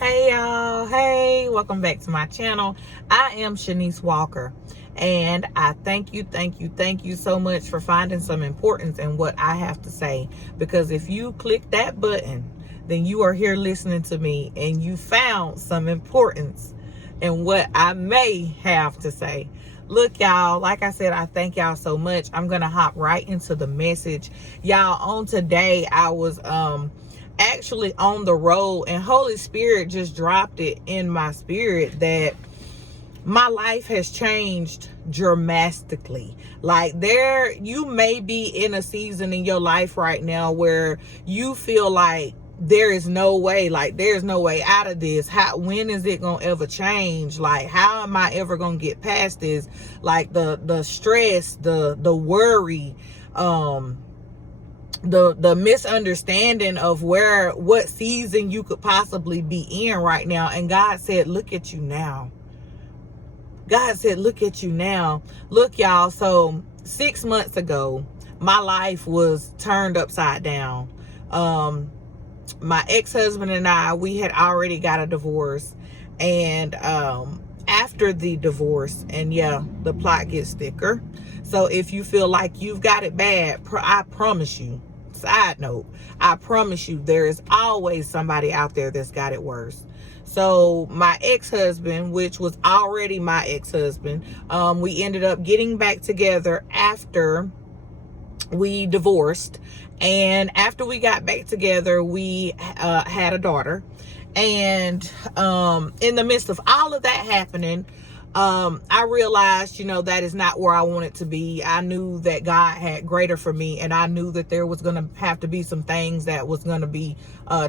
Hey y'all, hey, welcome back to my channel. I am Sha'Nese Walker, and I thank you so much for finding some importance in what I have to say, because if you click that button, then you are here listening to me and you found some importance in what I may have to say. Look, y'all, like I said, I thank y'all so much. I'm gonna hop right into the message. Y'all, on today I was actually on the road, and Holy Spirit just dropped it in my spirit that my life has changed dramatically. Like, there, you may be in a season in your life right now where you feel like there's no way out of this. When is it gonna ever change? Like, how am I ever gonna get past this? Like, the stress, the worry, the misunderstanding of what season you could possibly be in right now. And God said, look at you now. God said, look at you now. Look, y'all, so 6 months ago, my life was turned upside down. My ex-husband and I, we had already got a divorce. And after the divorce, and yeah, the plot gets thicker. So if you feel like you've got it bad, I promise you, side note, I promise you, there is always somebody out there that's got it worse. So my ex-husband, which was already my ex-husband, we ended up getting back together after we divorced. And after we got back together, we had a daughter. And in the midst of all of that happening, I realized, that is not where I wanted to be. I knew that God had greater for me, and I knew that there was going to have to be some things that was going to be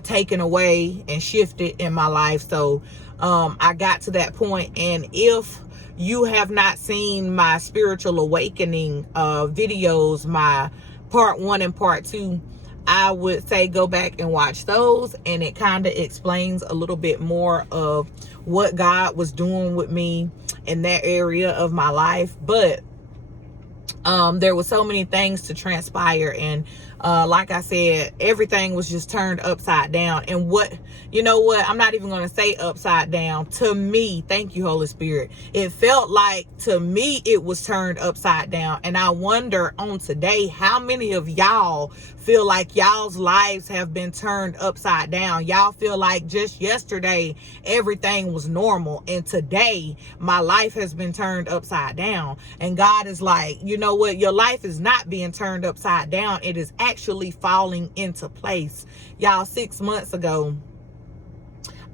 taken away and shifted in my life. So I got to that point. And if you have not seen my spiritual awakening videos, my part 1 and part 2, I would say go back and watch those, and it kind of explains a little bit more of what God was doing with me in that area of my life. But there were so many things to transpire, and like I said, everything was just turned upside down. And I'm not even going to say upside down. To me, thank you, Holy Spirit, it felt like, to me, it was turned upside down. And I wonder on today, how many of y'all feel like y'all's lives have been turned upside down? Y'all feel like just yesterday everything was normal, and today my life has been turned upside down. And God is like, you know what? Your life is not being turned upside down. It is actually falling into place. Y'all, 6 months ago,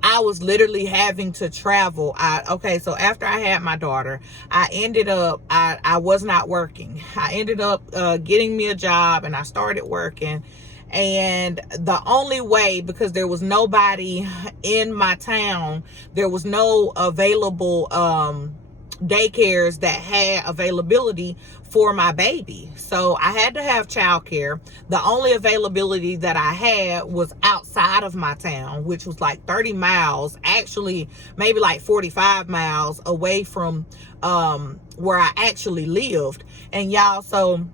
I was literally having to travel. So after I had my daughter, I was not working. I ended up getting me a job, and I started working. And the only way, because there was nobody in my town, there was no available daycares that had availability for my baby. So I had to have childcare. The only availability that I had was outside of my town, which was like 30 miles, actually maybe like 45 miles away from where I actually lived. And y'all, so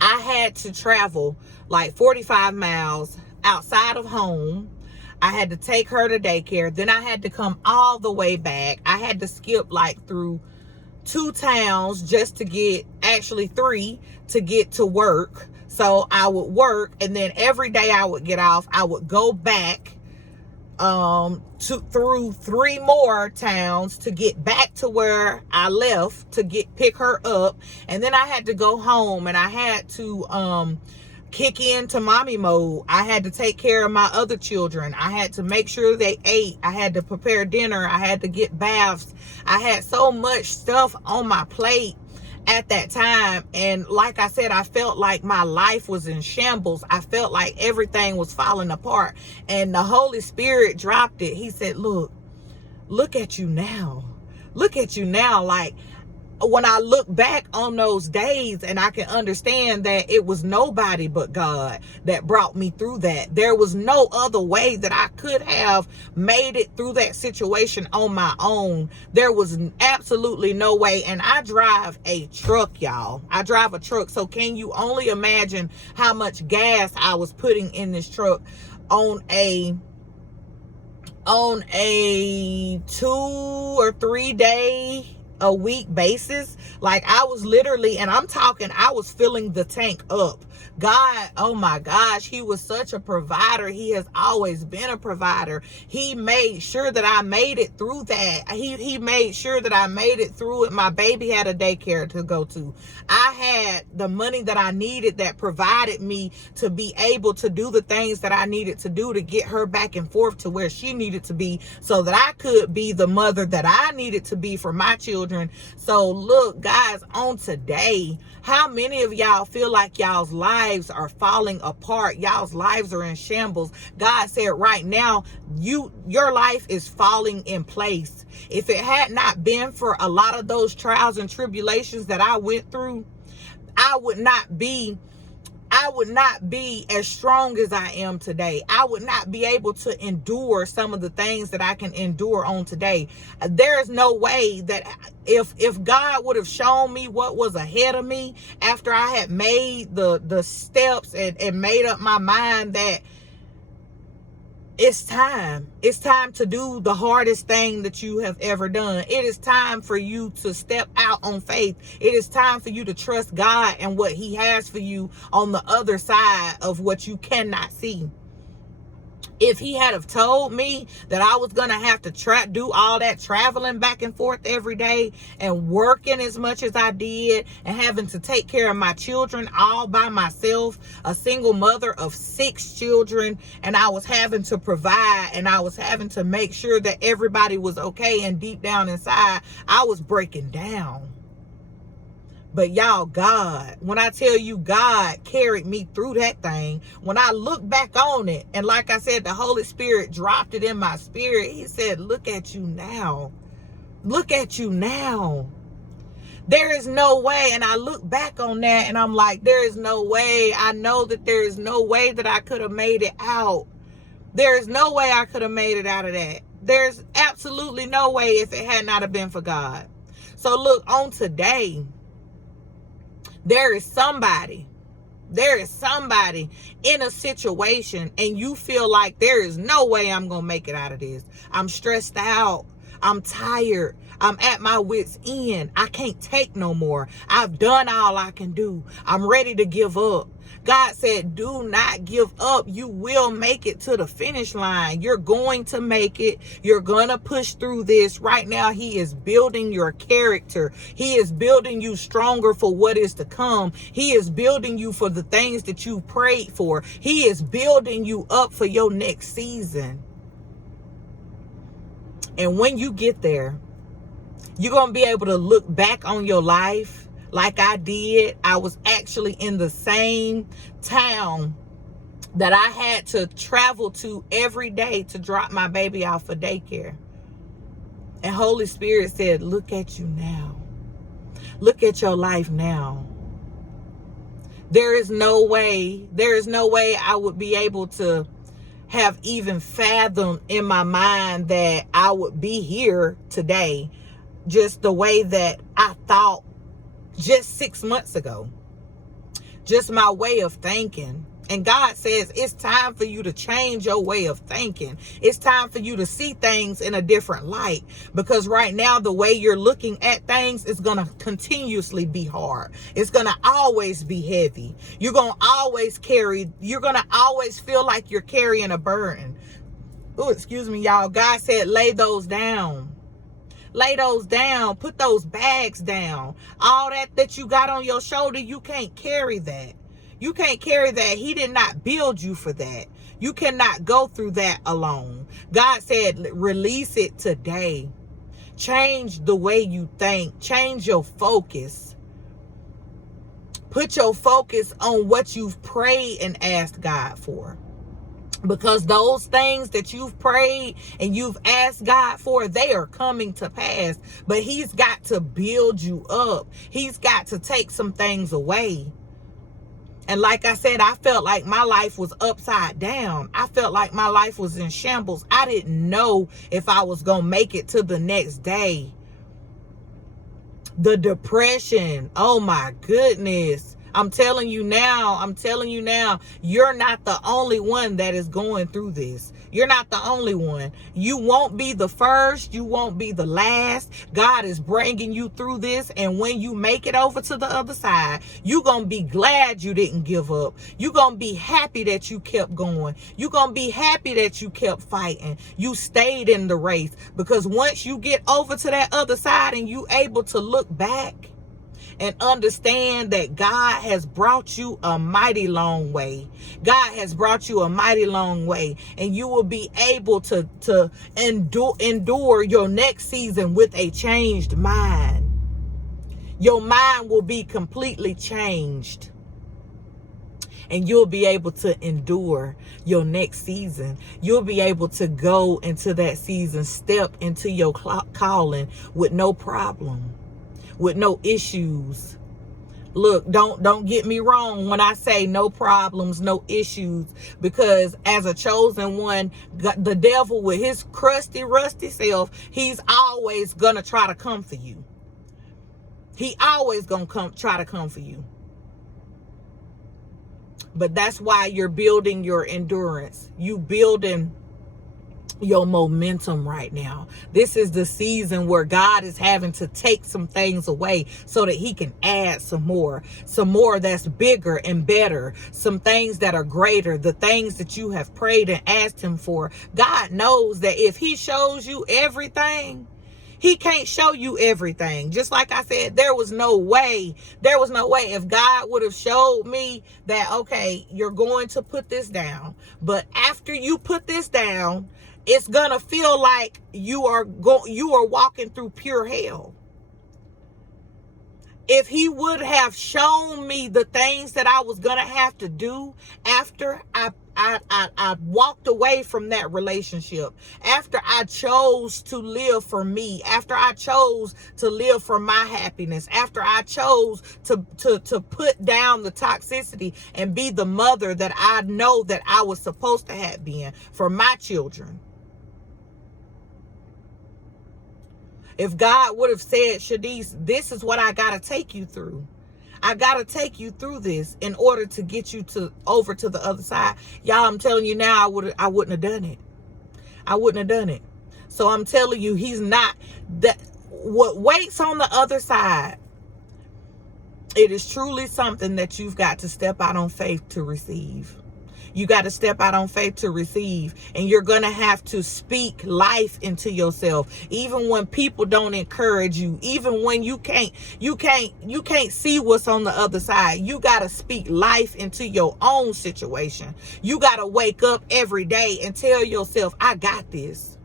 I had to travel like 45 miles outside of home. I had to take her to daycare. Then I had to come all the way back. I had to skip like through 2 towns just to get, actually 3, to get to work. So I would work, and then every day I would get off, I would go back through 3 more towns to get back to where I left to pick her up. And then I had to go home, and I had to kick into mommy mode. I had to take care of my other children. I had to make sure they ate. I had to prepare dinner. I had to get baths. I had so much stuff on my plate at that time. And like I said, I felt like my life was in shambles. I felt like everything was falling apart. And the Holy Spirit dropped it. He said, look at you now. Look at you now. Like, when I look back on those days, and I can understand that it was nobody but God that brought me through that. There was no other way that I could have made it through that situation on my own. There was absolutely no way. And I drive a truck, y'all. I drive a truck. So can you only imagine how much gas I was putting in this truck on a on a 2 or 3 day a week basis. Like I was literally, and I'm talking, I was filling the tank up. God, oh my gosh, he was such a provider. He has always been a provider. He made sure that I made it through that. He made sure that I made it through it. My baby had a daycare to go to. I had the money that I needed that provided me to be able to do the things that I needed to do to get her back and forth to where she needed to be, so that I could be the mother that I needed to be for my children. So look, guys, on today, how many of y'all feel like y'all's lives are falling apart? Y'all's lives are in shambles. God said right now, your life is falling in place. If it had not been for a lot of those trials and tribulations that I went through, I would not be as strong as I am today. I would not be able to endure some of the things that I can endure on today. There is no way that if God would have shown me what was ahead of me after I had made the steps and made up my mind that it's time to do the hardest thing that you have ever done. It is time for you to step out on faith. It is time for you to trust God and what he has for you on the other side of what you cannot see. If he had have told me that I was going to have to do all that traveling back and forth every day and working as much as I did and having to take care of my children all by myself, a single mother of 6 children, and I was having to provide and I was having to make sure that everybody was okay, and deep down inside, I was breaking down. But y'all, God, when I tell you God carried me through that thing, when I look back on it, and like I said, the Holy Spirit dropped it in my spirit. He said, look at you now. Look at you now. There is no way. And I look back on that and I'm like, there is no way. I know that there is no way that I could have made it out. There is no way I could have made it out of that. There's absolutely no way if it had not have been for God. So look, on today, there is somebody in a situation and you feel like there is no way I'm going to make it out of this. I'm stressed out. I'm tired. I'm at my wit's end. I can't take no more. I've done all I can do. I'm ready to give up. God said, do not give up. You will make it to the finish line. You're going to make it. You're going to push through this. Right now, he is building your character. He is building you stronger for what is to come. He is building you for the things that you prayed for. He is building you up for your next season. And when you get there, you're going to be able to look back on your life like I did. I was actually in the same town that I had to travel to every day to drop my baby off for daycare. And Holy Spirit said, look at you now. Look at your life now. There is no way I would be able to have even fathomed in my mind that I would be here today, just the way that I thought just 6 months ago. Just my way of thinking. And God says it's time for you to change your way of thinking. It's time for you to see things in a different light. Because right now, the way you're looking at things is going to continuously be hard. It's going to always be heavy. You're going to always feel like you're carrying a burden. Oh, excuse me, y'all. God said, lay those down. Lay those down. Put those bags down. All that you got on your shoulder, you can't carry that. You can't carry that. He did not build you for that. You cannot go through that alone. God said, release it today. Change the way you think. Change your focus. Put your focus on what you've prayed and asked God for. Because those things that you've prayed and you've asked God for, they are coming to pass. But he's got to build you up. He's got to take some things away. And like I said, I felt like my life was upside down. I felt like my life was in shambles. I didn't know if I was going to make it to the next day. The depression, oh my goodness. I'm telling you now, you're not the only one that is going through this. You're not the only one. You won't be the first. You won't be the last. God is bringing you through this. And when you make it over to the other side, you're going to be glad you didn't give up. You're going to be happy that you kept going. You're going to be happy that you kept fighting. You stayed in the race. Because once you get over to that other side and you able to look back and understand that God has brought you a mighty long way. God has brought you a mighty long way. And you will be able to endure your next season with a changed mind. Your mind will be completely changed. And you'll be able to endure your next season. You'll be able to go into that season, step into your calling with no problem, with no issues. Look, don't get me wrong when I say no problems, no issues, because as a chosen one, the devil with his crusty, rusty self, he's always gonna try to come for you. He always gonna try to come for you. But that's why you're building your endurance. You building your momentum right now. This is the season where God is having to take some things away so that he can add some more that's bigger and better, some things that are greater, the things that you have prayed and asked him for. God knows that if he shows you everything, he can't show you everything. Just like I said, there was no way if God would have showed me that, okay, you're going to put this down, but after you put this down, it's gonna feel like you are walking through pure hell. If he would have shown me the things that I was gonna have to do after I walked away from that relationship, after I chose to live for me, after I chose to live for my happiness, after I chose to put down the toxicity and be the mother that I know that I was supposed to have been for my children. If God would have said, Sha'Nese, this is what I got to take you through. I got to take you through this in order to get you over to the other side. Y'all, I'm telling you now, I wouldn't have done it. I wouldn't have done it. So I'm telling you, he's not that. What waits on the other side, it is truly something that you've got to step out on faith to receive. You got to step out on faith to receive, and you're going to have to speak life into yourself. Even when people don't encourage you, even when you can't see what's on the other side, you got to speak life into your own situation. You got to wake up every day and tell yourself, I got this.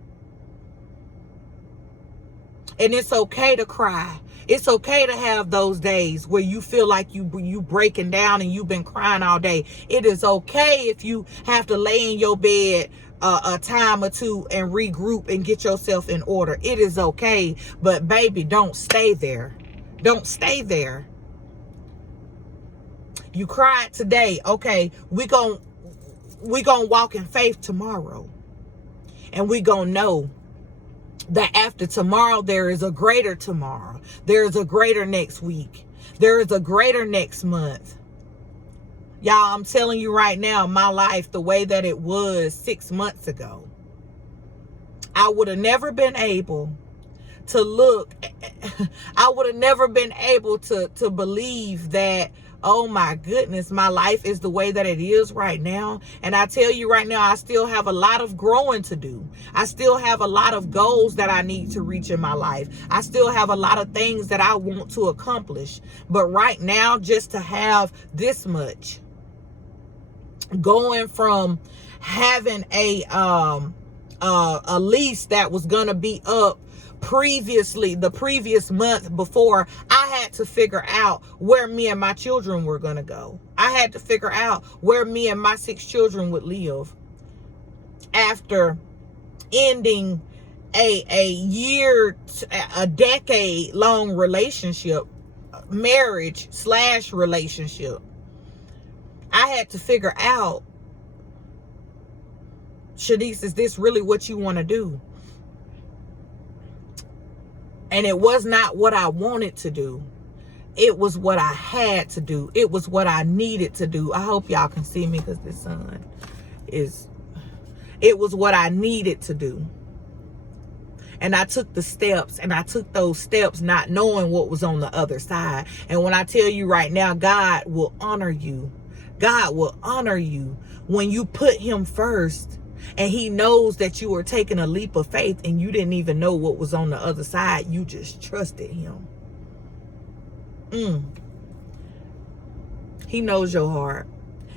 And it's okay to cry. It's okay to have those days where you feel like you breaking down and you've been crying all day. It is okay if you have to lay in your bed a time or two and regroup and get yourself in order. It is okay. But baby, don't stay there. Don't stay there. You cried today. Okay, we gonna walk in faith tomorrow. And we gonna know that after tomorrow, there is a greater tomorrow. There is a greater next week. There is a greater next month. Y'all, I'm telling you right now, my life, the way that it was 6 months ago, I would have never been able to look. I would have never been able to believe that, oh my goodness, my life is the way that it is right now. And I tell you right now, I still have a lot of growing to do. I still have a lot of goals that I need to reach in my life. I still have a lot of things that I want to accomplish. But right now, just to have this much, going from having a lease that was going to be up the previous month before, I had to figure out where me and my children were going to go. I had to figure out where me and my 6 children would live after ending a decade long relationship, marriage / relationship. I had to figure out, Sha'Nese, is this really what you want to do? And it was not what I wanted to do. It was what I had to do. It was what I needed to do. I hope y'all can see me because the sun is, it was what I needed to do. And I took the steps, and I took those steps not knowing what was on the other side. And when I tell you right now, God will honor you. God will honor you when you put him first. And he knows that you were taking a leap of faith and you didn't even know what was on the other side. You just trusted him. He knows your heart.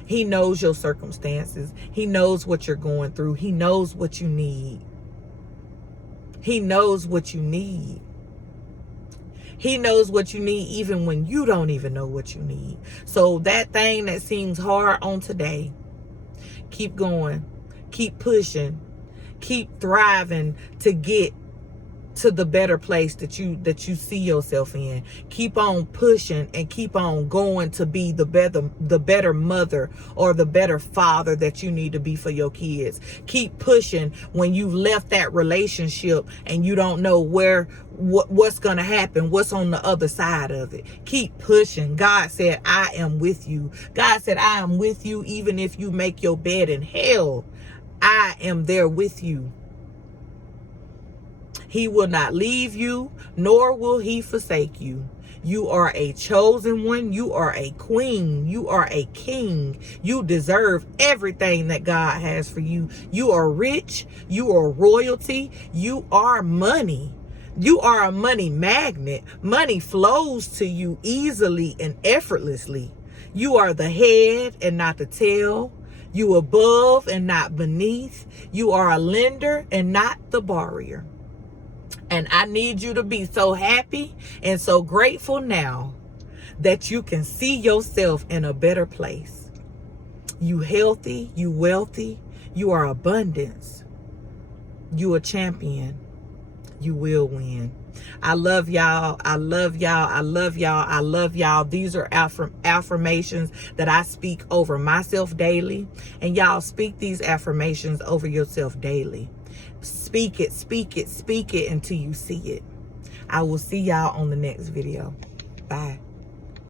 He knows your circumstances. He knows what you're going through. He knows what you need. He knows what you need. He knows what you need even when you don't even know what you need. So that thing that seems hard on today, keep going. Keep pushing. Keep thriving to get to the better place that you see yourself in. Keep on pushing and keep on going to be the better mother or the better father that you need to be for your kids. Keep pushing when you've left that relationship and you don't know what's going to happen, what's on the other side of it. Keep pushing. God said, I am with you. God said, I am with you even if you make your bed in hell. I am there with you. He will not leave you, nor will he forsake you. You are a chosen one. You are a queen. You are a king. You deserve everything that God has for you. You are rich. You are royalty. You are money. You are a money magnet. Money flows to you easily and effortlessly. You are the head and not the tail. You above and not beneath. You are a lender and not the borrower. And I need you to be so happy and so grateful now that you can see yourself in a better place. You healthy, you wealthy, you are abundance. You a champion. You will win. I love y'all. I love y'all. I love y'all. I love y'all. These are affirmations that I speak over myself daily. And y'all speak these affirmations over yourself daily. Speak it, speak it, speak it until you see it. I will see y'all on the next video. Bye.